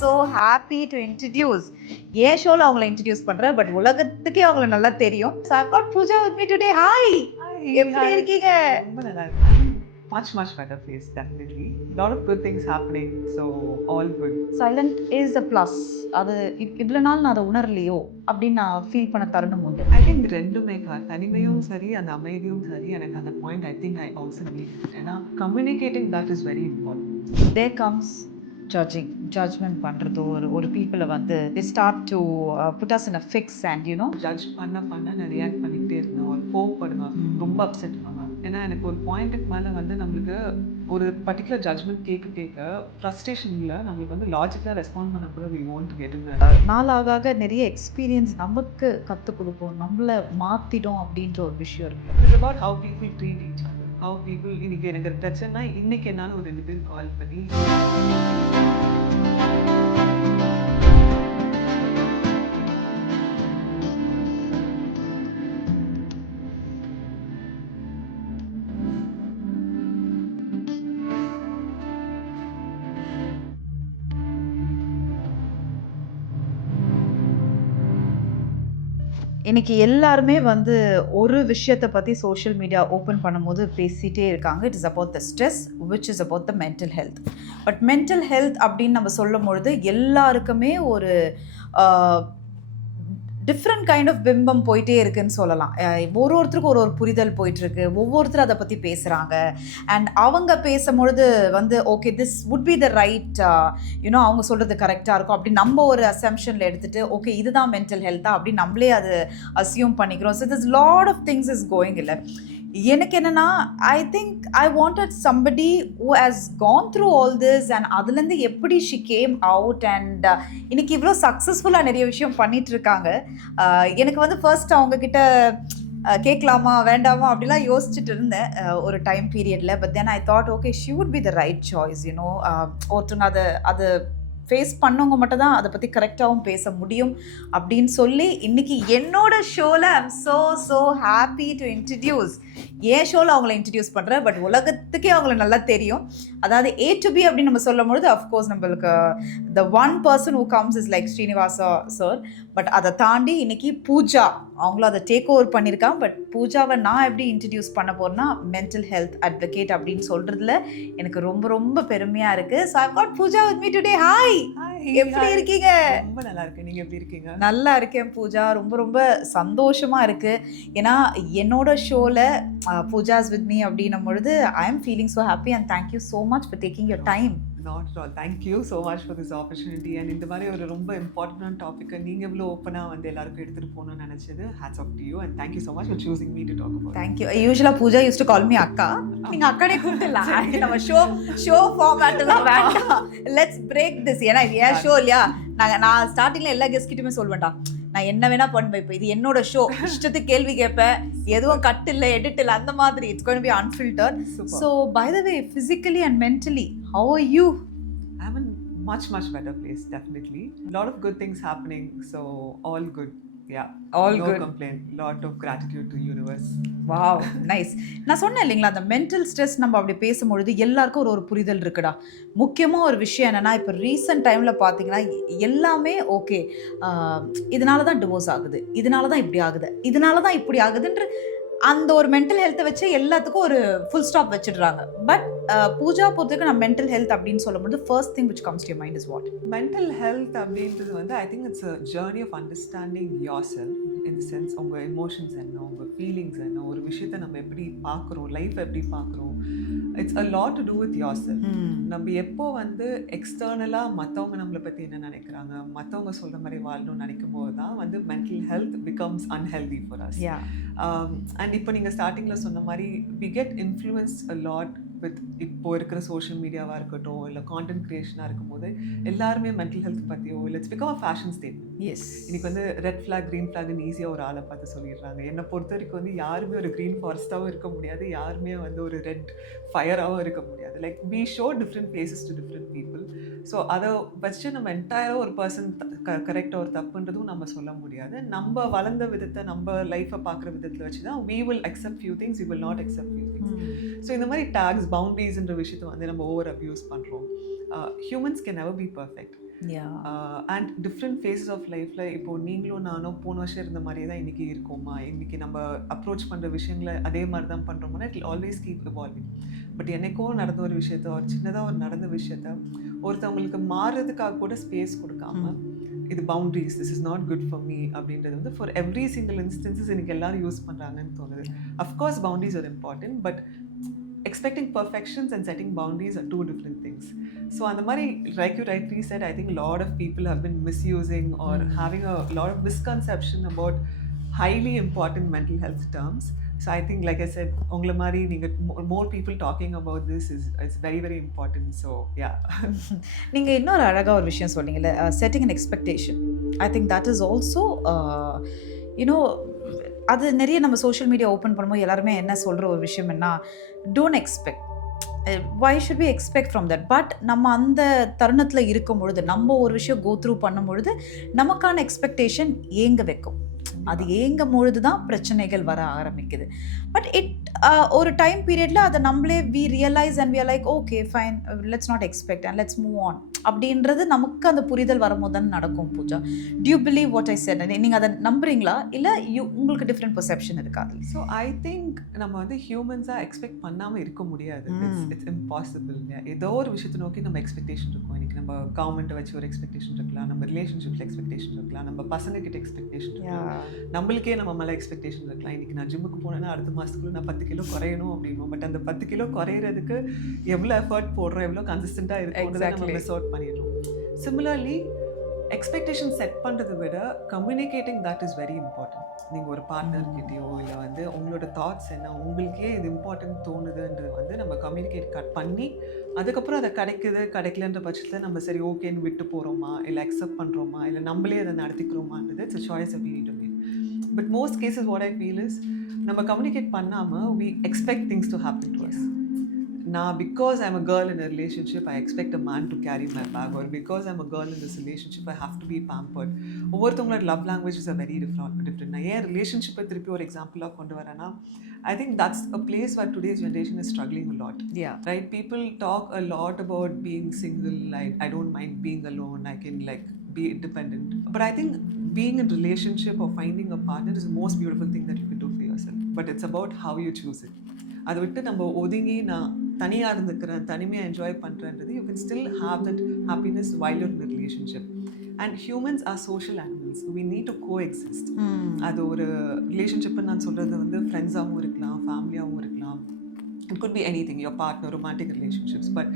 so happy to introduce ஏன் ஷோல அவங்கள இன்ட்ரடியூஸ் பண்றேன் பட் உலகத்துக்கே அவங்கள நல்லா தெரியும். So I've got Pooja with me today. Hi. எப்படி இருக்கீங்க? ரொம்ப நல்லா இருக்கு. Much better place, definitely. Lot of good things happening, so all good. Silent is a plus. அது இவ்வளவு நாள் நான் அதை உணரலையோ அப்படின்னு நான் ஃபீல் பண்ண தருணம் உண்டு. I think ரெண்டுமே தனிமையும் சரி அந்த அமைதியும் சரி எனக்கு அந்த point I think I also need. ஏன்னா communicating that is very important. There comes judgment பண்றது ஒரு பீப்புளை வந்து they start to put us in a fix and you know judge பண்ண நான் ரியாக்ட் பண்ணிக்கிட்டே இருந்தேன், கோவப்படுவேன், ரொம்ப அப்செட் பண்ணுவேன். ஏன்னா எனக்கு ஒரு பாயிண்ட்டுக்கு மேலே வந்து நம்மளுக்கு ஒரு பர்டிகுலர் ஜட்ஜ்மெண்ட் கேட்க ஃப்ரஸ்ட்ரேஷனில் நம்மளுக்கு வந்து லாஜிக்கலாக ரெஸ்பாண்ட் பண்ண கூட we want to get in there. நாளாக நிறைய எக்ஸ்பீரியன்ஸ் நமக்கு கற்றுக் கொடுப்போம், நம்மளை மாற்றிடும் அப்படின்ற ஒரு விஷயம் இருக்குது. It's about how people treat each other. How people இன்னைக்கு எனக்கு பிரச்சனை இன்னைக்கு என்னால் ஒரு 2 பேர் கால் பண்ணி இன்னைக்கு எல்லாருமே வந்து ஒரு விஷயத்தை பற்றி சோஷியல் மீடியா ஓப்பன் பண்ணும்போது பேசிகிட்டே இருக்காங்க. It is about the stress which is about the mental health. But mental health அப்படின்னு நம்ம சொல்லும் பொழுது எல்லாருக்குமே ஒரு டிஃப்ரெண்ட் கைண்ட் ஆஃப் பிம்பம் போயிட்டே இருக்குன்னு சொல்லலாம். ஒருத்தருக்கும் ஒரு புரிதல் போயிட்டுருக்கு, ஒவ்வொருத்தரும் அதை பற்றி பேசுகிறாங்க. அண்ட் அவங்க பேசும்பொழுது வந்து okay this would be the right you know அவங்க சொல்கிறது கரெக்டாக இருக்கும் அப்படி நம்ம ஒரு அசம்ஷனில் எடுத்துகிட்டு ஓகே இதுதான் மென்டல் ஹெல்த்தா அப்படின்னு நம்மளே அது அசியூம் பண்ணிக்கிறோம். So this lot of things is going. இல்லை எனக்கு என்னென்னா I think I wanted somebody who has gone through all this and அதுலேருந்து எப்படி ஷி கேம் அவுட் அண்ட் இன்னைக்கு இவ்வளோ சக்ஸஸ்ஃபுல்லாக நிறைய விஷயம் பண்ணிட்டு இருக்காங்க. எனக்கு வந்து ஃபர்ஸ்ட் அவங்கக்கிட்ட கேட்கலாமா வேண்டாமா அப்படிலாம் யோசிச்சுட்டு இருந்தேன் ஒரு டைம் பீரியடில். But then I thought okay she would be the right choice. You know ஒருத்தவங்க அதை ஃபேஸ் பண்ணவங்க மட்டும் தான் அதை பற்றி கரெக்டாகவும் பேச முடியும் அப்படின்னு சொல்லி இன்றைக்கி என்னோட ஷோவில் I am so happy to introduce ஏன் ஷோவில் அவங்கள இன்ட்ரடியூஸ் பண்ணுறேன் பட் உலகத்துக்கே அவங்கள நல்லா தெரியும். அதாவது A to B அப்படின்னு நம்ம சொல்லும் பொழுது அஃப்கோர்ஸ் நம்மளுக்கு the one person who comes is like Srinivasa sir. But அதை தாண்டி இன்னைக்கு பூஜா அவங்களும் அதை டேக் ஓவர் பண்ணியிருக்காங்க. பட் பூஜாவை நான் எப்படி இன்ட்ரடியூஸ் பண்ண போகிறேன்னா மென்டல் ஹெல்த் அட்வொகேட் அப்படின்னு சொல்கிறதுல எனக்கு ரொம்ப பெருமையாக இருக்குது. So I've got Pooja with me today. Hi, எப்படி இருக்கீங்க? ரொம்ப நல்லா இருக்கு. நீங்க எப்படி இருக்கீங்க? நல்லா இருக்கேன் பூஜா. ரொம்ப சந்தோஷமா இருக்கு. ஏன்னா என்னோட ஷோல பூஜாஸ் வித் மீ அப்படின்னும் பொழுது I am feeling so happy and thank you so much for taking your time. Not at all. Thank you so much for this opportunity. And இந்த மாதிரி ஒரு ரொம்ப இம்பார்ட்டன்ட் டாபிக்கை நீங்கள் இவ்வளோ ஓப்பனாக வந்து எல்லாருக்கும் எடுத்துகிட்டு போகணும்னு நினச்சது hats off to you and thank you so much for choosing me to talk about. Thank you. யூஸ்வலாக Pooja use to call me அக்கா. நீங்கள் அக்கானே கூப்பிட்டுலாம். நம்ம ஷோ ஃபார்மேட்டெல்லாம் வேண்டாம். Let's break this. ஏன்னா இது ஏன் ஷோ இல்லையா? நான் ஸ்டார்டிங்கில் எல்லா கெஸ்ட்கிட்டுமே சொல்வேன்டா நான் என்ன வேணா பண்ணுவேன், இப்போ இது என்னோட ஷோ, இஷ்டத்துக்கு கேள்வி கேட்பேன், எதுவும் கட் இல்லை எடிட் இல்லை அந்த மாதிரி. It's going to be unfiltered. So by the way physically and mentally how are you? I'm in much better place, definitely. Lot of good things happening, so all good. Yeah, all no good. complaint. Lot of gratitude to universe. Wow, nice. நான் சொன்னேன் இல்லைங்களா அந்த mental stress நம்ம அப்படி பேசும்பொழுது எல்லாருக்கும் ஒரு புரிதல் இருக்குடா. முக்கியமாக ஒரு விஷயம் என்னென்னா இப்போ ரீசெண்ட் டைமில் பார்த்தீங்கன்னா எல்லாமே ஓகே இதனால தான் டிவோர்ஸ் ஆகுது, இதனால தான் இப்படி ஆகுது, இதனால தான் இப்படி ஆகுதுன்ற அந்த ஒரு மென்டல் ஹெல்த்தை வச்சு எல்லாத்துக்கும் ஒரு ஃபுல் ஸ்டாப் வச்சிடுறாங்க. பட் பூஜா பொறுத்தவரைக்கும் நான் மென்டல் ஹெல்த் அப்படின்னு சொல்லும்போது first thing which comes to your mind is what? Mental health அப்படின்றது வந்து I think it's a journey of understanding yourself in the sense உங்கள் எமோஷன்ஸ் என்ன, உங்கள் ஃபீலிங்ஸ் என்ன, ஒரு விஷயத்தை நம்ம எப்படி பார்க்குறோம், லைஃப் எப்படி பார்க்குறோம். It's a lot to do with yourself. நம்ம எப்போ வந்து எக்ஸ்டர்னலாக மற்றவங்க நம்மளை பற்றி என்ன நினைக்கிறாங்க, மற்றவங்க சொல்கிற மாதிரி வாழணும்னு நினைக்கும் போது தான் வந்து mental health becomes unhealthy for us. And இப்போ நீங்கள் ஸ்டார்டிங்கில் சொன்ன மாதிரி we get influenced a lot with இப்போ இருக்கிற சோஷியல் மீடியாவாக இருக்கட்டும் இல்லை கான்டென்ட் க்ரியேஷனாக இருக்கும்போது எல்லாருமே மென்டல் ஹெல்த் பற்றியோ இல்லை it's become a fashion statement. Yes, இன்னைக்கு வந்து ரெட் ஃப்ளாக் க்ரீன் ஃப்ளாக்னு ஈஸியாக ஒரு ஆளை பார்த்து சொல்லிடுறாங்க. என்னை பொறுத்த வரைக்கும் வந்து யாருமே ஒரு க்ரீன் ஃபாரஸ்ட்டாகவும் இருக்க முடியாது, யாருமே வந்து ஒரு ரெட் ஃபயராகவும் இருக்க முடியாது. Like we show different faces to different people. So அதை வச்சு நம்ம என்டையராக ஒரு பர்சன் கரெக்டாக ஒரு தப்புன்றதும் நம்ம சொல்ல முடியாது. நம்ம வளர்ந்த விதத்தை நம்ம லைஃப்பை பார்க்குற விதத்தில் வச்சு தான் we will accept few things, we will not accept few things. So இந்த மாதிரி டேக்ஸ் பவுண்டரிஸ்ன்ற விஷயத்தை வந்து நம்ம ஓவர் அப்யூஸ் பண்ணுறோம். Humans can never be perfect. And different phases of லைஃப்பில் இப்போது நீங்களும் நானும் போன வருஷம் இருந்த மாதிரியே தான் இன்றைக்கி இருக்கோமா, இன்றைக்கி நம்ம அப்ரோச் பண்ணுற விஷயங்களை அதே மாதிரி தான் பண்ணுறோம்னா it always keep evolving. But என்னைக்கோ நடந்த ஒரு விஷயத்த ஒரு சின்னதாக ஒரு நடந்த விஷயத்த ஒருத்தவங்களுக்கு மாறுறதுக்காக கூட ஸ்பேஸ் கொடுக்காம இது boundaries, this is not good for me அப்படின்றது வந்து ஃபார் எவ்ரி சிங்கிள் இன்ஸ்டன்சஸ் இன்னைக்கு எல்லாரும் யூஸ் பண்ணுறாங்கன்னு தோணுது. Of course boundaries are important, but expecting perfections and setting boundaries are two different things. So அந்த மாதிரி like you rightly said, I think a lot of people have been misusing or having a lot of misconception about highly important mental health terms. So I think, like I said, உங்களை மாதிரி நீங்கள் more people talking about this is very very important. So yeah. நீங்கள் இன்னொரு அழகாக ஒரு விஷயம் சொன்னீங்கல்ல, setting an expectation. I think that is also அது நிறைய நம்ம சோஷியல் மீடியா ஓப்பன் பண்ணும்போது எல்லாருமே என்ன சொல்கிற ஒரு விஷயம் என்ன, don't expect, why should we expect from that? But நம்ம அந்த தருணத்தில் இருக்கும் பொழுது, நம்ம ஒரு விஷயம் கோ த்ரூ பண்ணும் பொழுது நமக்கான எக்ஸ்பெக்டேஷன் ஏங்க வைக்கும். அது ஏங்கும் பொழுது தான் பிரச்சனைகள் வர ஆரம்பிக்குது. பட் ஒரு டைம் பீரியடில் அதை நம்மளே we realise and we are like okay fine, let's not expect and let's move on அப்படின்றது நமக்கு அந்த புரிதல் வரும்போது தான் நடக்கும். Pooja, do you believe what I said? நீங்கள் அதை நம்புறீங்களா இல்லை உங்களுக்கு டிஃப்ரெண்ட் பெர்செப்ஷன் இருக்காது? ஸோ ஐ திங்க் நம்ம வந்து ஹியூமன்ஸாக எக்ஸ்பெக்ட் பண்ணாமல் இருக்க முடியாது. It's impossible. ஏதோ ஒரு விஷயத்தை நோக்கி நம்ம எக்ஸ்பெக்டேஷன் இருக்கும். இன்னைக்கு நம்ம கவர்மெண்ட்டை வச்சு ஒரு எக்ஸ்பெக்டேஷன் இருக்கலாம், நம்ம ரிலேஷன்ஷிப்ல எக்ஸ்பெக்டேஷன் இருக்கலாம், நம்ம பசங்க கிட்ட எக்ஸ்பெக்டேஷன் இருக்கலாம், நம்மளுக்கே நம்ம மேலே எக்ஸ்பெக்டேஷன் இருக்கலாம். இன்றைக்கி நான் ஜிம்முக்கு போனேன்னா அடுத்த மாதத்துக்குள்ள நான் 10 கிலோ குறையணும் அப்படின்னும். பட் அந்த 10 கிலோ குறையிறதுக்கு எவ்வளோ எஃபர்ட் போடுறோம், எவ்வளோ கன்சிஸ்டண்ட்டாக இருக்கும்ன்றதை நம்ம மிஸ் அவுட் பண்ணிடுறோம். சிமிலர்லி எக்ஸ்பெக்டேஷன் செட் பண்ணுறதை விட communicating that is very important. நீங்கள் ஒரு பார்ட்னர்கிட்டயோ இல்லை வந்து உங்களோட தாட்ஸ் என்ன, உங்களுக்கே இது இம்பார்ட்டன்ட் தோணுதுன்றது வந்து நம்ம கம்யூனிகேட் பண்ணி அதுக்கப்புறம் அதை கிடைக்கலன்ற பட்சத்தில் நம்ம சரி ஓகேன்னு விட்டு போகிறோமா, இல்லை அக்செப்ட் பண்ணுறோமா, இல்லை நம்மளே அதை நடத்திக்கிறோமான்றது it's a choice that we need to make. But most cases what I feel is நம்ம கம்யூனிகேட் பண்ணாமல் we expect things to happen to us. Now because I'm a girl in a relationship I expect a man to carry my bag, or because I'm a girl in this relationship I have to be pampered. ஒவ்வொருத்தவங்களோட love languages are very different. நான் ஏன் ரிலேஷன்ஷிப்பை திருப்பி ஒரு எக்ஸாம்பிளாக கொண்டு வரேன்னா, I think that's a place where today's generation is struggling a lot. Yeah. Right? People talk a lot about being single, like I don't mind being alone, I can like be independent. But I think being in relationship or finding a partner is the most beautiful thing that you can do for yourself. But it's about how you choose it. அதை விட்டு நம்ம ஒதுங்கி நான் தனியாக இருந்துக்கிறேன், தனிமையாக enjoy பண்ணுறேன்றது, you can still have that happiness while you're in relationship. And humans are social animals, we need to coexist. அது ஒரு ரிலேஷன்ஷிப்னு நான் சொல்கிறது வந்து ஃப்ரெண்ட்ஸாகவும் இருக்கலாம், ஃபேமிலியாகவும் இருக்கலாம், it could be any thing, your partner, romantic relationships. But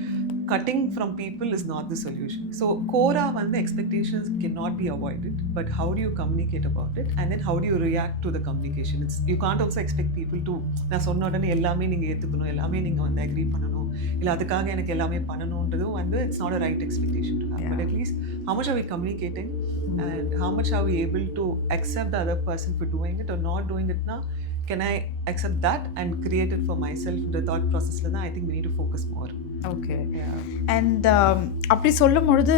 cutting from people is not the solution. So core வந்து expectations cannot be avoided, but how do you communicate about it, and then how do you react to the communication? You can't also expect people to நான் சொன்ன உடனே எல்லாமே நீங்கள் ஏற்றுக்கணும், எல்லாமே நீங்கள் வந்து அக்ரி பண்ணணும், இல்லை அதுக்காக எனக்கு எல்லாமே பண்ணணுன்றதும் வந்து it's not a right expectation to have. Yeah. But at least how much are we communicating and how much are we able to accept the other person for doing it or not doing it now? Can I accept that and create it for myself? The thought process la I think we need to focus more. Okay. Yeah. And அப்படி சொல்லும் பொழுது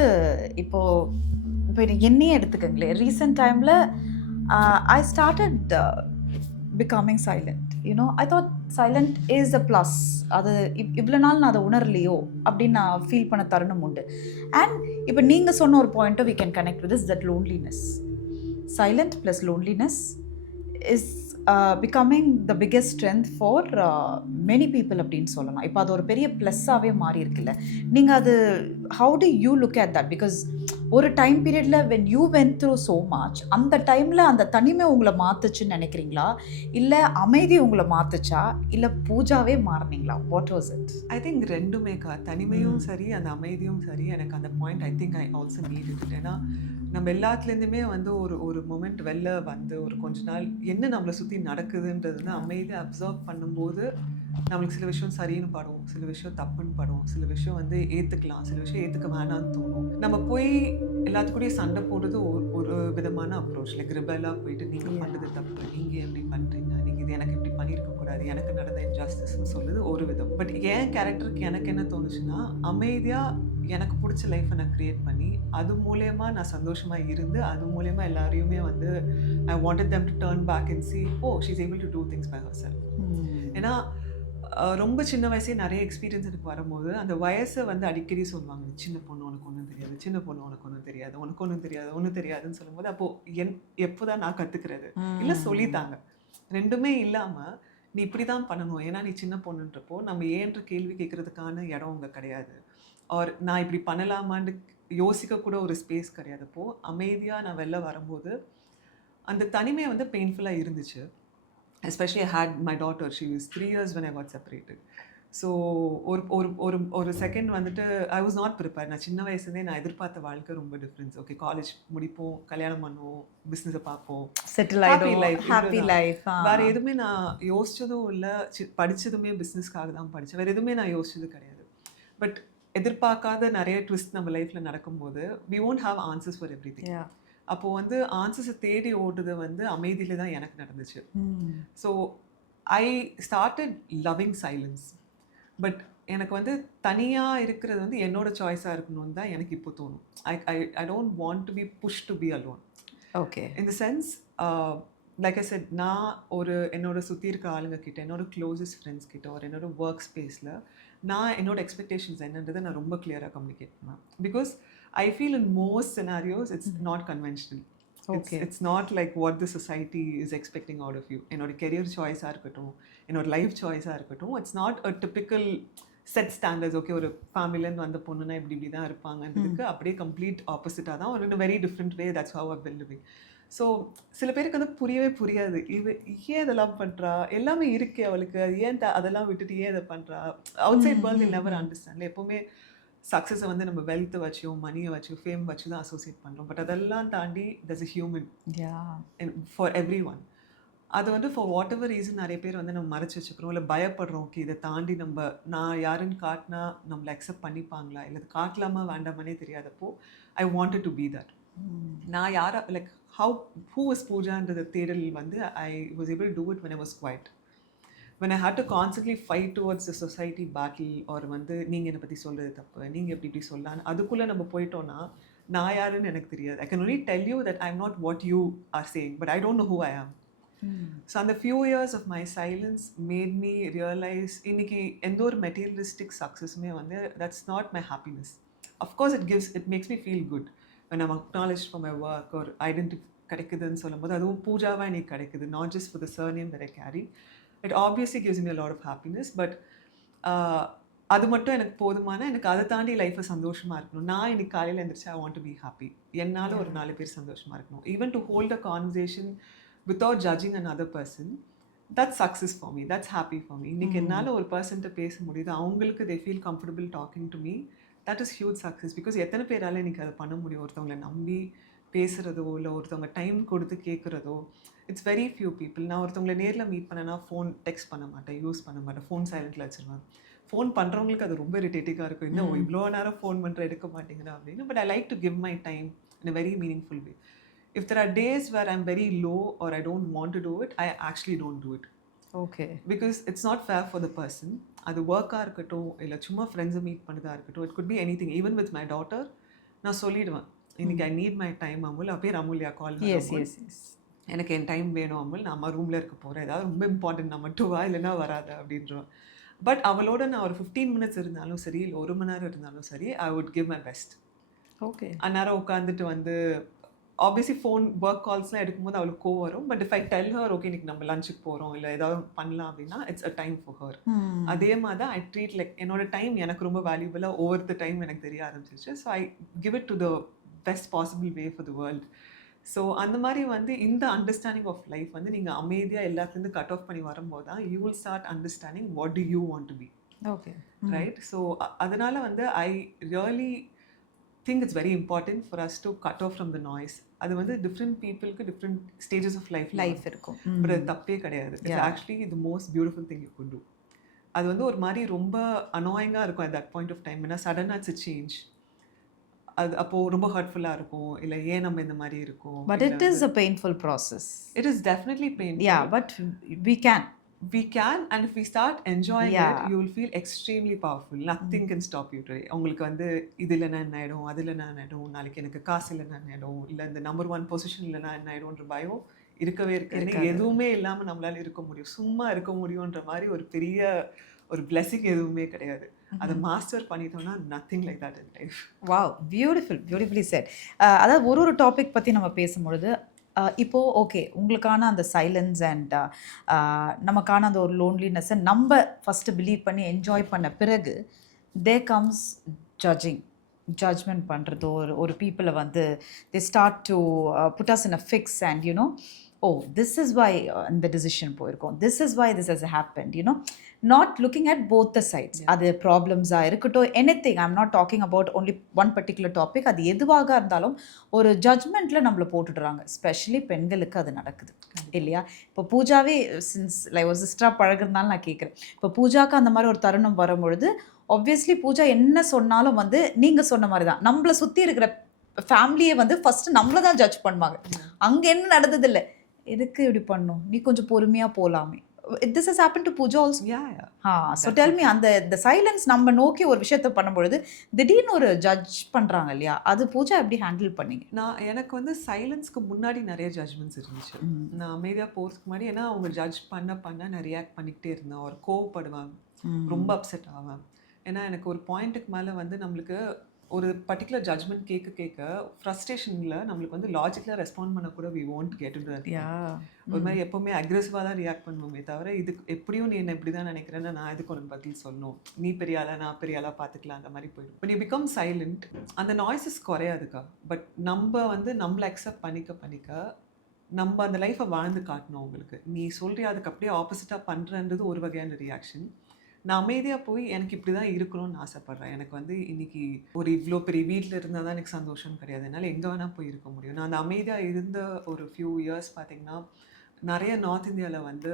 இப்போ என்னையே எடுத்துக்கங்களே, recent டைமில் I started becoming silent. I thought silent is a plus. அது இவ்வளோ நாள் நான் அதை உணரலையோ அப்படின்னு நான் ஃபீல் பண்ண தருணம் உண்டு. அண்ட் இப்போ நீங்கள் சொன்ன ஒரு பாயிண்ட்டை we can connect with this, that loneliness. Silent plus loneliness is becoming the biggest strength for many people அப்படின்னு சொல்லலாம். இப்போ அது ஒரு பெரிய ப்ளஸ்ஸாகவே மாறி இருக்குல்ல. நீங்கள் அது how do you look at that? Because ஒரு டைம் பீரியடில் when you went through so much, அந்த டைமில் அந்த தனிமை உங்களை மாற்றுச்சுன்னு நினைக்கிறீங்களா, இல்லை அமைதி உங்களை மாற்றுச்சா, இல்லை பூஜாவே மாறினீங்களா? What was it? I think ரெண்டுமேக்கா, தனிமையும் சரி அந்த அமைதியும் சரி. எனக்கு அந்த point I think I also need it. ஏன்னா நம்ம எல்லாத்துலேருந்துமே வந்து ஒரு மொமெண்ட் வெளில வந்து ஒரு கொஞ்ச நாள் என்ன நம்மளை சுற்றி நடக்குதுன்றது வந்து அமைதியாக அப்சர்வ் பண்ணும்போது நம்மளுக்கு சில விஷயம் சரின்னு படும், சில விஷயம் தப்புன்னு படும், சில விஷயம் வந்து ஏற்றுக்கலாம், சில விஷயம் ஏற்றுக்க வேணான்னு தோணும். நம்ம போய் எல்லாத்துக்கூடயும் சண்டை போடுறது ஒரு விதமான அப்ரோச், லைக் ரிபலாக போயிட்டு நீங்கள் பண்ணுறது தப்பு, நீங்கள் எப்படி பண்ணுறீங்க, நீங்கள் இது எனக்கு இப்படி பண்ணியிருக்கக்கூடாது, எனக்கு நடந்த இன்ஜஸ்டிஸ்ன்னு சொல்லுது ஒரு விதம். பட் என் கேரக்டருக்கு எனக்கு என்ன தோணுச்சுன்னா, அமைதியாக எனக்கு பிடிச்ச லைஃப்பை நான் க்ரியேட் பண்ணி அது மூலயமா நான் சந்தோஷமாக இருந்து அது மூலயமா எல்லாரையுமே வந்து I wanted them to turn back and see, oh she's able to do things by herself. ஏன்னா ரொம்ப சின்ன வயசே நிறைய எக்ஸ்பீரியன்ஸ் எனக்கு வரும்போது அந்த வயசை வந்து அடிக்கடி சொல்லுவாங்க, சின்ன பொண்ணு உனக்கு ஒன்றும் தெரியாது, சின்ன பொண்ணு உனக்கு ஒன்றும் தெரியாது, உனக்கு ஒன்றும் தெரியாது, ஒன்றும் தெரியாதுன்னு சொல்லும்போது அப்போது எப்போதான் நான் கற்றுக்கிறது இல்லை சொல்லித்தாங்க. ரெண்டுமே இல்லாமல் நீ இப்படி தான் பண்ணணும், ஏன்னா நீ சின்ன பொண்ணுன்றப்போ நம்ம ஏன்ற கேள்வி கேட்குறதுக்கான இடம் அங்கே கிடையாது. ஆர் நான் இப்படி பண்ணலாமான்னு யோசிக்க கூட ஒரு ஸ்பேஸ் கிடையாது. அப்போது அமைதியாக நான் வெளில வரும்போது அந்த தனிமை வந்து பெயின்ஃபுல்லாக இருந்துச்சு. Especially I had my daughter, she was 3 years when I got separated. So ஒரு செகண்ட் வந்துட்டு ஐ வாஸ் நாட் ப்ரிப்பேர். நான் சின்ன வயசுலேருந்தே நான் எதிர்பார்த்த வாழ்க்கை ரொம்ப டிஃப்ரென்ஸ். ஓகே, காலேஜ் முடிப்போம், கல்யாணம் பண்ணுவோம், பிஸ்னஸை பார்ப்போம், செட்டில் ஆகிடும், ஹாப்பி லைஃப். வேறு எதுவுமே நான் யோசிச்சதும் இல்லை. படித்ததுமே பிஸ்னஸ்க்காக தான் படித்தேன். வேறு எதுவுமே நான் யோசிச்சது கிடையாது. பட் எதிர்பார்க்காத நிறைய ட்விஸ்ட் நம்ம லைஃப்பில் நடக்கும்போது we won't have answers for everything. அப்போது வந்து ஆன்சர்ஸை தேடி ஓடுறது வந்து அமைதியில் தான் எனக்கு நடந்துச்சு. So I started loving silence. But எனக்கு வந்து தனியாக இருக்கிறது வந்து என்னோட சாய்ஸாக இருக்கணும்னு தான் எனக்கு இப்போ தோணும். I don't want to be push to be alone. Okay, in the sense like I said, நான் என்னோட சுற்றி இருக்க ஆளுங்க கிட்ட, என்னோட க்ளோசஸ்ட் ஃப்ரெண்ட்ஸ் கிட்ட, ஒரு என்னோட ஒர்க் ஸ்பேஸில் நான் என்னோட எக்ஸ்பெக்டேஷன்ஸ் என்னன்றதை நான் ரொம்ப கிளியராக கம்யூனிகேட் பண்ணேன். Because I feel in most scenarios it's not conventional. Okay. It's not like what the society is expecting out of you. என்னோட கெரியர் சாய்ஸாக இருக்கட்டும், என்னோட லைஃப் சாய்ஸாக இருக்கட்டும், it's not a typical set standards. Okay, ஒரு ஃபேமிலிலேருந்து வந்த பொண்ணுன்னா இப்படி தான் இருப்பாங்கன்றதுக்கு அப்படியே கம்ப்ளீட் ஆப்போசிட்டாக தான், ஒரு very different way. That's how I bill living. So சில பேருக்கு வந்து புரியவே புரியாது, ஏன் இதெல்லாம் பண்ணுறா, எல்லாமே இருக்கே அவளுக்கு, அது ஏன் அதெல்லாம் விட்டுட்டு ஏன் இதை பண்ணுறா. Outside world will never understand. எப்போவுமே சக்ஸஸை வந்து நம்ம வெல்த்தை வச்சோ, மணியை வச்சோ, ஃபேம் வச்சு தான் அசோசியேட் பண்ணுறோம். பட் அதெல்லாம் தாண்டி there's a human for everyone. அது வந்து ஃபார் வாட் எவர் ரீசன் நிறைய பேர் வந்து நம்ம மறைச்சி வச்சுக்கிறோம், இல்லை பயப்படுறோம். ஓகே, இதை தாண்டி நான் யாருன்னு காட்டினா நம்மளை அக்செப்ட் பண்ணிப்பாங்களா, இல்லை அது காட்டலாமா வேண்டாமனே தெரியாதப்போ I wanted to be that. நான் யாரா லைக் ஹூ வாஸ் பூஜான்றது தேடல் வந்து I was able to do it when I was quiet. when I had to constantly fight towards the society battle, or வந்து நீங்கள் என்னை பற்றி சொல்கிறது தப்பு, நீங்கள் இப்படி சொல்லலான்னு அதுக்குள்ளே நம்ம போயிட்டோன்னா நான் யாருன்னு எனக்கு தெரியாது. I can only tell you that I'm not what you are saying, but I don't know who I am. So அந்த few years of my silence made me realize இன்னைக்கு எந்த ஒரு மெட்டீரியலிஸ்டிக் சக்ஸஸுமே வந்து that's not my happiness. Of course it makes me feel good when I'm acknowledged for my work or identity கிடைக்குதுன்னு சொல்லும்போது, அதுவும் பூஜாவாக எனக்கு கிடைக்குது, not just for the surname that I carry. It obviously gives me a lot of happiness, but அது மட்டும் எனக்கு போதுமான, எனக்கு அதை தாண்டி லைஃப்பை சந்தோஷமாக இருக்கணும். நான் இன்னைக்கு காலையில் எழுந்திரிச்சு I want to be happy, என்னால் ஒரு 4 பேர் சந்தோஷமாக இருக்கணும். Even to hold a conversation without judging another person, that's success for me, that's happy for me. இன்னைக்கு என்னால் ஒரு பர்சன்ட்ட பேச முடியுது, அவங்களுக்கு they feel comfortable talking to me, that is huge success. Because எத்தனை பேரால் இன்னைக்கு அதை பண்ண முடியும்? ஒருத்தவங்களை நம்பி பேசுகிறதோ, இல்லை ஒருத்தவங்க டைம் கொடுத்து கேட்குறதோ, இட்ஸ் வெரி ஃபியூ பீப்புள். நான் ஒருத்தவங்களை நேரில் மீட் பண்ணேன்னா ஃபோன் டெக்ஸ்ட் பண்ண மாட்டேன், யூஸ் பண்ண மாட்டேன், ஃபோன் சைலண்ட்டில் வச்சுருவேன். ஃபோன் பண்ணுறவங்களுக்கு அது ரொம்ப இரிட்டேட்டிங்காக இருக்கும், இன்னும் இவ்வளோ நேரம் ஃபோன் பண்ணுற எடுக்க மாட்டேங்கிறேன் அப்படின்னு. But I like to give my time in a very meaningful way. If there are days where I'm very low or I don't want to do it, I actually don't do it. Okay. Because it's not fair for the person. அது ஒர்க்காக இருக்கட்டும், இல்லை சும்மா ஃப்ரெண்ட்ஸை meet பண்ணதாக இருக்கட்டும், it could be anything. Even with my daughter, நான் சொல்லிடுவேன், இன்னைக்கு I need my time Amul. அப்பயே அமுல்யா கால் எனக்கு என் டைம் வேணும் அமுல், நான் அம்மா ரூமில் இருக்க போகிறேன், ஏதாவது ரொம்ப இம்பார்ட்டன்ட் நான் மட்டும் வா, இல்லைன்னா வராது அப்படின்றோம். பட் அவளோட நான் ஒரு 15 minutes இருந்தாலும் சரி, இல்லை 1 மணி நேரம் இருந்தாலும் சரி, I would give my best. Okay, அந்நேரம் உட்காந்துட்டு வந்து ஆப்வியஸ்லி ஃபோன் ஒர்க் கால்ஸ்லாம் எடுக்கும்போது அவளுக்கு கோவம் வரும். But if I tell her okay இன்னைக்கு நம்ம லஞ்சுக்கு போகிறோம், இல்லை ஏதாவது பண்ணலாம் அப்படின்னா, it's a time for her. அதே மாதிரி தான் ஐ ட்ரீட் லைக் என்னோட டைம் எனக்கு ரொம்ப வேல்யூபிளாக ஓவர் த டைம் எனக்கு தெரிய ஆரம்பிச்சிருச்சு. So I give it to the best possible way for the world. So அந்த மாதிரி வந்து இந்த அண்டர்ஸ்டாண்டிங் ஆஃப் லைஃப் வந்து நீங்கள் அமைதியாக எல்லாத்துலேருந்து கட் ஆஃப் பண்ணி வரும்போது தான் you will start understanding what do you want to be. Okay, right. So அதனால் வந்து I really think it's very important for us to cut off from the noise. அது வந்து different peopleக்கு different stages of life இருக்கும். But அது தப்பே கிடையாது. It's actually the most beautiful thing you could do. அது வந்து ஒரு மாதிரி ரொம்ப அனாயிங்காக இருக்கும் at that point of time. ஏன்னா சடனாக இட்ஸ் a change. அது அப்போது ரொம்ப ஹர்ட்ஃபுல்லாக இருக்கும், இல்லை ஏன் நம்ம இந்த மாதிரி இருக்கும். But it is a painful process. It is definitely painful. Yeah, but we can, and if we start enjoying it, you will feel extremely powerful. Nothing can stop you today. உங்களுக்கு வந்து இதில் நான் என்ன ஆகிடும், அதில் நான் என்ன ஆகிடும், நாளைக்கு எனக்கு காசு இல்லை நான் என்ன ஆகிடும், இல்லை இந்த நம்பர் 1 பொசிஷன் இல்லை நான் என்ன ஆகிடும்ன்ற பயம் இருக்கவே இருக்காது. எதுவுமே இல்லாமல் நம்மளால இருக்க முடியும், சும்மா இருக்க முடியுன்ற மாதிரி ஒரு பெரிய ஒரு பிளெஸிங் எதுவுமே கிடையாது. அதை மாஸ்டர் பண்ணிட்டோம்னா nothing like that in life. Wow, beautifully set. அதாவது ஒரு டாபிக் பற்றி நம்ம பேசும்பொழுது இப்போது ஓகே, உங்களுக்கான அந்த சைலன்ஸ் அண்ட் நமக்கான அந்த ஒரு லோன்லினஸ்ஸை நம்ம ஃபஸ்ட்டு பிலீவ் பண்ணி என்ஜாய் பண்ண பிறகு கம்ஸ் ஜட்ஜ்மெண்ட் பண்ணுறதோ ஒரு பீப்புளை வந்து they start to put us in a fix and you know, oh this is why இந்த டிசிஷன் போயிருக்கோம், this is why this has happened, you know, not looking at both the sides. அது ப்ராப்ளம்ஸாக இருக்கட்டும், anything, I am not talking about only one particular topic. அது எதுவாக இருந்தாலும் ஒரு ஜட்ஜ்மெண்ட்டில் நம்மளை போட்டுடுறாங்க. ஸ்பெஷலி பெண்களுக்கு அது நடக்குது இல்லையா? இப்போ பூஜாவே சின்ஸ் லைக் ஒரு சிஸ்டராக பழகுறதுனால நான் கேட்குறேன். இப்போ பூஜாவுக்கு அந்த மாதிரி ஒரு தருணம் வரும்பொழுது ஆப்வியஸ்லி பூஜா என்ன சொன்னாலும் வந்து நீங்கள் சொன்ன மாதிரி தான் நம்மளை சுற்றி இருக்கிற ஃபேமிலியை வந்து ஃபஸ்ட்டு நம்மளை தான் ஜட்ஜ் பண்ணுவாங்க. அங்கே என்ன நடந்தது இல்லை, எதுக்கு இப்படி பண்ணும், நீ கொஞ்சம் பொறுமையாக போகலாமே. This has happened to Pooja also. Yeah. So tell me, அந்த சைலன்ஸ் நம்ம நோக்கி ஒரு விஷயத்தை பண்ணும்பொழுது திடீர்னு ஒரு ஜட்ஜ் பண்ணுறாங்க இல்லையா, அது பூஜா எப்படி ஹேண்டில் பண்ணீங்க? எனக்கு வந்து சைலன்ஸ்க்கு முன்னாடி நிறைய ஜட்ஜ்மெண்ட்ஸ் இருந்துச்சு. நான் அமைதியாக போகிறதுக்கு முன்னாடி, ஏன்னா அவங்க ஜட்ஜ் பண்ண நான் ரியாக்ட் பண்ணிக்கிட்டே இருந்தேன். ஒரு கோவப்படுவேன், ரொம்ப அப்செட் ஆவேன். ஏன்னா எனக்கு ஒரு பாயிண்ட்டுக்கு மேலே வந்து நம்மளுக்கு ஒரு பர்டிகுலர் ஜட்ஜ்மெண்ட் கேட்க ஃப்ரஸ்ட்ரேஷனில் நம்மளுக்கு வந்து லாஜிக்கலாக ரெஸ்பாண்ட் பண்ண கூட we won't get into that. ஒரு மாதிரி எப்போவுமே அக்ரெசிவாக தான் ரியாக்ட் பண்ணுவோமே தவிர, இது எப்படியும் நீ என்ன இப்படி தான் நினைக்கிறேன்னா நான் இதுக்கு உனக்கு பதில் சொல்லணும், நீ பெரிய ஆளா நான் பெரிய ஆளாக பார்த்துக்கலாம், அந்த மாதிரி போயிடும். இப்போ நீ பிகம் சைலண்ட், அந்த நாய்ஸஸ் குறையாதுக்கா. பட் நம்ம வந்து நம்மளை அக்செப்ட் பண்ணிக்க நம்ம அந்த லைஃப்பை வாழ்ந்து காட்டணும். உங்களுக்கு நீ சொல்றியா அதுக்கு அப்படியே ஆப்போசிட்டாக பண்ணுறன்றது ஒரு வகையான ரியாக்ஷன். நான் அமைதியாக போய் எனக்கு இப்படி தான் இருக்கணும்னு ஆசைப்பட்றேன். எனக்கு வந்து இன்றைக்கி ஒரு இவ்வளோ பெரிய வீட்டில் இருந்தால் தான் எனக்கு சந்தோஷம் கிடையாது, என்னால் எங்கே வேணால் போய் இருக்க முடியும். நான் அந்த அமைதியாக இருந்த ஒரு ஃபியூ இயர்ஸ் பார்த்திங்கன்னா நிறைய நார்த் இந்தியாவில் வந்து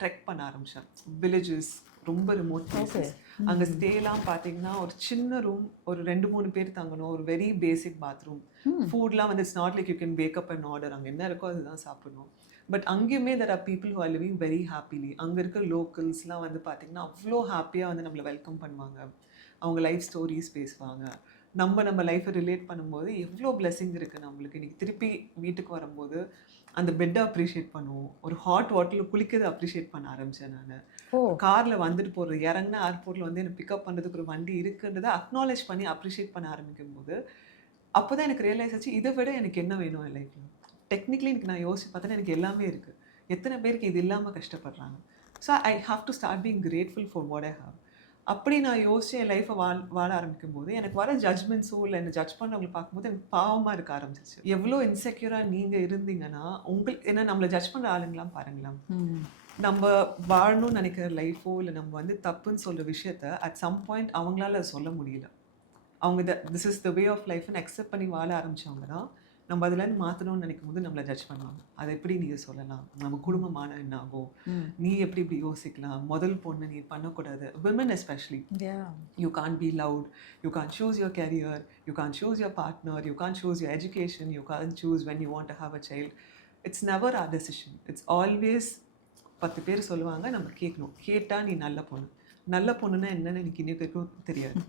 ட்ரெக் பண்ண ஆரம்பித்தேன். வில்லேஜஸ், ரொம்ப ரிமோட் பிளேசஸ். அங்கே ஸ்டேலாம் பார்த்தீங்கன்னா ஒரு சின்ன ரூம், ஒரு 2-3 பேர் தங்கணும், ஒரு வெரி பேசிக் பாத்ரூம், ஃபுட்லாம் வந்து it's not like you can wake up and order, அங்கே என்ன இருக்கோ அதுதான் சாப்பிடணும். பட் அங்கேயுமே there are people who are living very happily. அங்கே இருக்க லோக்கல்ஸ்லாம் வந்து பார்த்திங்கன்னா அவ்வளோ ஹாப்பியாக வந்து நம்மளை வெல்கம் பண்ணுவாங்க, அவங்க லைஃப் ஸ்டோரிஸ் பேசுவாங்க. நம்ம லைஃப்பை ரிலேட் பண்ணும்போது எவ்வளோ பிளெஸிங் இருக்குது நம்மளுக்கு. இன்றைக்கி திருப்பி வீட்டுக்கு வரும்போது அந்த பெட்டை அப்ரிஷியேட் பண்ணுவோம், ஒரு ஹாட் வாட்டரில் குளிக்கிறத அப்ரிஷியேட் பண்ண ஆரம்பித்தேன். நான் காரில் வந்துட்டு போகிறது, இறங்கினா ஏர்போர்ட்டில் வந்து எனக்கு பிக்கப் பண்ணுறதுக்கு ஒரு வண்டி இருக்குன்றதை அக்னாலேஜ் பண்ணி அப்ரிஷியேட் பண்ண ஆரம்பிக்கும் போது அப்போ தான் எனக்கு ரியலைஸ் ஆச்சு, இதை விட எனக்கு என்ன வேணும் என் லைஃப்பில். டெக்னிக்கலி எனக்கு நான் யோசிச்சு பார்த்தேன்னா எனக்கு எல்லாமே இருக்குது, எத்தனை பேருக்கு இது இல்லாமல் கஷ்டப்படுறாங்க. So I have to start being grateful for what I have. அப்படி நான் யோசிச்சு என் லைஃப்பை வாழ ஆரம்பிக்கும் போது எனக்கு வர ஜட்ஜ்மெண்ட்ஸோ இல்லை என்னை ஜட்ஜ் பண்ணவங்களை பார்க்கும்போது எனக்கு பாவமாக இருக்க ஆரம்பிச்சிச்சு. எவ்வளோ இன்செக்யூராக நீங்கள் இருந்தீங்கன்னா ஏன்னா நம்மளை ஜட்ஜ் பண்ணுற ஆளுங்களாம் பாருங்களாம், நம்ம வாழணும்னு நினைக்கிற லைஃபோ இல்லை நம்ம வந்து தப்புன்னு சொல்கிற விஷயத்த அட் சம் பாயிண்ட் அவங்களால சொல்ல முடியல. அவங்க this is the way of லைஃப்னு அக்செப்ட் பண்ணி வாழ ஆரம்பித்தவங்க தான் நம்ம அதுலேருந்து மாற்றணும்னு நினைக்கும் போது நம்மளை ஜட்ஜ் பண்ணுவாங்க. அதை எப்படி நீங்கள் சொல்லலாம், நம்ம குடும்பமான என்ன ஆகும், நீ எப்படி இப்படி யோசிக்கலாம், முதல் பொண்ணு நீ பண்ணக்கூடாது. Women especially, you can be loud, you can choose your career, you can choose your partner, you can choose your education, you can choose when you want to have a child. It's never our decision, it's always 10 பேர் சொல்லுவாங்க, நம்ம கேட்கணும். கேட்டால் நீ நல்ல பொண்ணு, நல்ல பொண்ணுன்னா என்னென்னு எனக்கு இன்னைக்கு வரைக்கும் தெரியாது,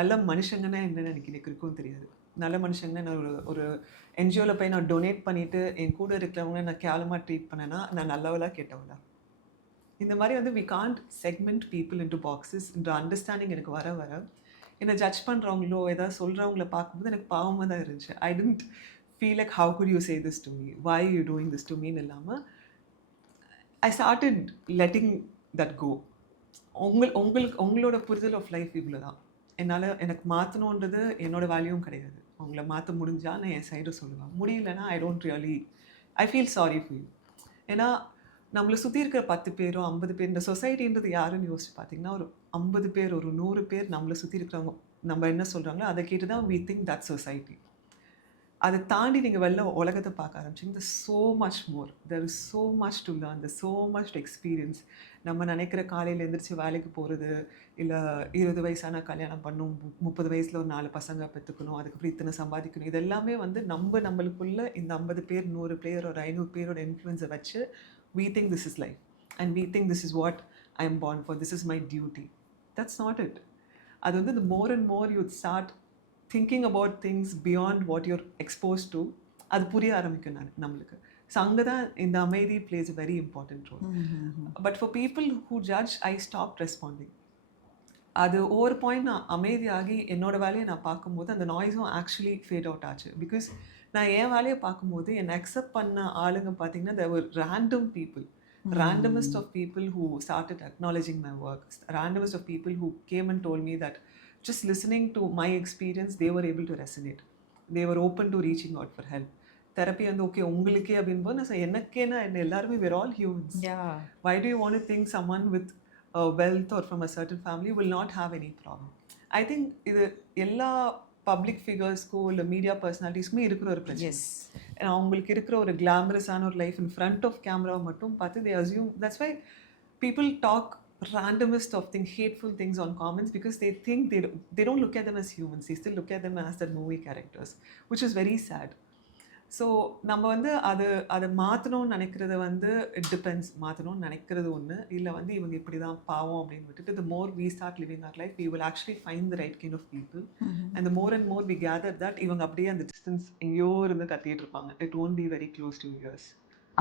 நல்ல மனுஷங்கன்னா என்னென்னு எனக்கு இன்னைக்கு வரைக்கும் தெரியாது. நல்ல மனுஷங்கன்னா நான் ஒரு என்ஜிஓவில் போய் நான் டொனேட் பண்ணிவிட்டு என் கூட இருக்கிறவங்க நான் கேவலமாக ட்ரீட் பண்ணேன்னா நான் நல்லவளா கேட்டவளா? இந்த மாதிரி வந்து we can't segment people into boxes என்ற அண்டர்ஸ்டாண்டிங் எனக்கு வர என்னை ஜட்ஜ் பண்ணுறவங்களோ ஏதாவது சொல்கிறவங்கள பார்க்கும்போது எனக்கு பாவமாக தான் இருந்துச்சு. I tend feel like how good you say this to me, why you doing this to மீன்னு இல்லாமல் I started letting that go. உங்களோட புரிதல் ஆஃப் லைஃப் இவ்வளோ தான். எனக்கு மாற்றணுன்றது என்னோடய வேல்யூவும் கிடையாது. அவங்கள மாற்ற முடிஞ்சால் நான் என் சைடு சொல்லுவேன், முடியலன்னா I don't really I feel sorry for you. ஏன்னா நம்மளை சுற்றி இருக்கிற 10 பேரோ 50 பேர், இந்த சொசைட்டின்றது யாருன்னு யோசிச்சு பார்த்தீங்கன்னா ஒரு 50 பேர், ஒரு 100 பேர் நம்மளை சுற்றி இருக்கிறவங்க நம்ம என்ன சொல்கிறாங்களோ அதை கேட்டு தான் வி திங்க் தட் சொசைட்டி. அதை தாண்டி நீங்கள் வெளில உலகத்தை பார்க்க ஆரம்பிச்சிங்க, there's so much more, there is so much to learn, there's so much to experience. நம்ம நினைக்கிற காலையில் எழுந்திரிச்சு வேலைக்கு போகிறது, இல்லை 20 வயசான கல்யாணம் பண்ணும், 30 வயசில் ஒரு 4 பசங்க பெற்றுக்கணும், அதுக்கப்புறம் இத்தனை சம்பாதிக்கணும், இது எல்லாமே வந்து நம்மளுக்குள்ள இந்த 50 பேர் 100 பேர் ஒரு 500 பேரோட இன்ஃப்ளூயன்ஸை வச்சு we think this is life and we think this is what I am born for, this is my duty. That's not it. அது வந்து the more and more you start thinking about things beyond what you're exposed to, அது புரிய ஆரம்பிக்கும் நம்மளுக்கு. So அங்கே தான் இந்த அமைதி place a very important role. But for people who judge, I stopped responding. அது ஒவ்வொரு பாயிண்ட் நான் அமைதியாகி என்னோட வேலையை நான் பார்க்கும்போது அந்த நாய்ஸும் ஆக்சுவலி ஃபேட் அவுட் ஆச்சு. பிகாஸ் நான் என் வேலையை பார்க்கும்போது என்னை அக்செப்ட் பண்ண ஆளுங்க பார்த்தீங்கன்னா there were random people, randomest of people who started acknowledging my work, randomest of people who came and told me that just listening to my experience they were able to resonate, they were open to reaching out for help. Therapy வந்து okay உங்களுக்கே அப்படின்போது நான் எனக்கேனா என்ன எல்லாருமே we're all humans. Why do you want to think someone with wealth or from a certain family will not have any problem? I think இது எல்லா public ஃபிகர்ஸ்க்கோ இல்லை media பர்சனாலிட்டிஸ்க்குமே இருக்கிற ஒரு பிரச்சனை. ஏன்னா அவங்களுக்கு இருக்கிற ஒரு கிளாமரஸான ஒரு லைஃப் இன் ஃப்ரண்ட் ஆஃப் கேமராவை மட்டும் பார்த்து they assume, that's why people talk randomest of things, hateful things on comments, because they think they don't look at them as humans, they still look at them as the movie characters, which is very sad. So நம்ம வந்து அதை மாற்றணும்னு நினைக்கிறது வந்து it depends. மாற்றணும்னு நினைக்கிறது ஒன்று, இல்லை வந்து இவங்க இப்படி தான் பாவம் அப்படின்னு விட்டுட்டு the more we start living our life we will actually find the right kind of people. And the more and more we gather that இவங்க அப்படியே அந்த டிஸ்டன்ஸ் எங்கேயோ இருந்து கத்திட்டு இருப்பாங்க, it won't be very close to yours.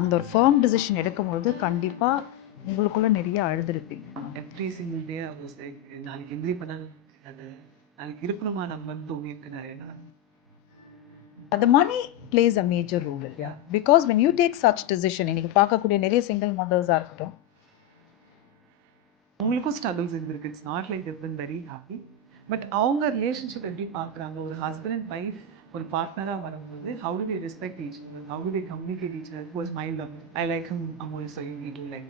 அந்த ஒரு firm decision எடுக்கும்போது கண்டிப்பாக உங்களுக்குள்ள நிறைய அழுதுருப்பீங்க. Every single day I was like நாளைக்கு எந்திரி பண்ணாங்க அது நாளைக்கு இருக்கணுமா நம்ம தோணியிருக்கு நிறைய நாள். The money plays a major role, yeah. Because when you take such decision, இன்னைக்கு பார்க்கக்கூடிய நிறைய சிங்கிள் மதர்ஸாக இருக்கட்டும், அவங்களுக்கும் ஸ்ட்ரகிள்ஸ் இருந்திருக்கு. It's not like they've been very happy. But அவங்க ரிலேஷன்ஷிப் எப்படி பார்க்குறாங்க, ஒரு ஹஸ்பண்ட் அண்ட் ஒய்ஃப் ஒரு பார்ட்னராக வரும்போது how do they respect each other, how do they communicate each other? It was my love, I like him, so you need to like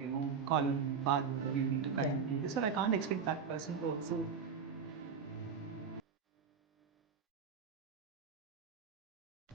call him father, you need to cut him. So I can't expect that person to also